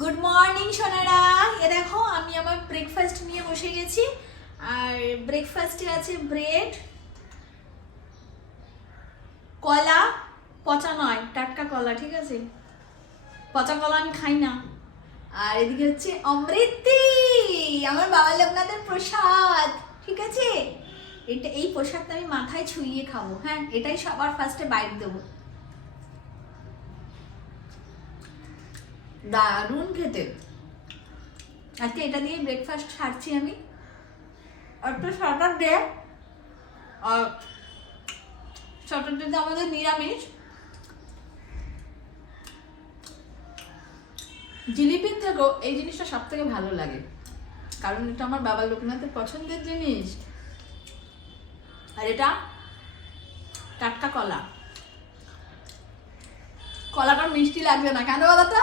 Good morning Sonara. এ দেখো আমি আমার ব্রেকফাস্ট নিয়ে বসে গেছি। আর ব্রেকফাস্টে আছে ব্রেড, কলা, পচা নয় টাটকা কলা, ঠিক আছে? পচা কলা আমি খাই না। আর এদিকে হচ্ছে অমৃতি, আমার বাবা লোকনাথের প্রসাদ, ঠিক আছে? এই প্রসাদটা আমি মাথায় ছুঁয়ে খাবো। হ্যাঁ, এটাই সবার ফার্স্টে বাইট দেবো। দারুণ খেতে। আজকে এটা দিয়ে ব্রেকফাস্ট সারছি আমি। আর তো স্যাটারডে, আর স্যাটারডেতে আমাদের নিরামিষ। জিলিপির থেকেও এই জিনিসটা সব থেকে ভালো লাগে, কারণ এটা আমার বাবা লোকনাথের পছন্দের জিনিস। আর এটা টাটকা কলা, কলাটা মিষ্টি লাগবে না কেন বলো তো?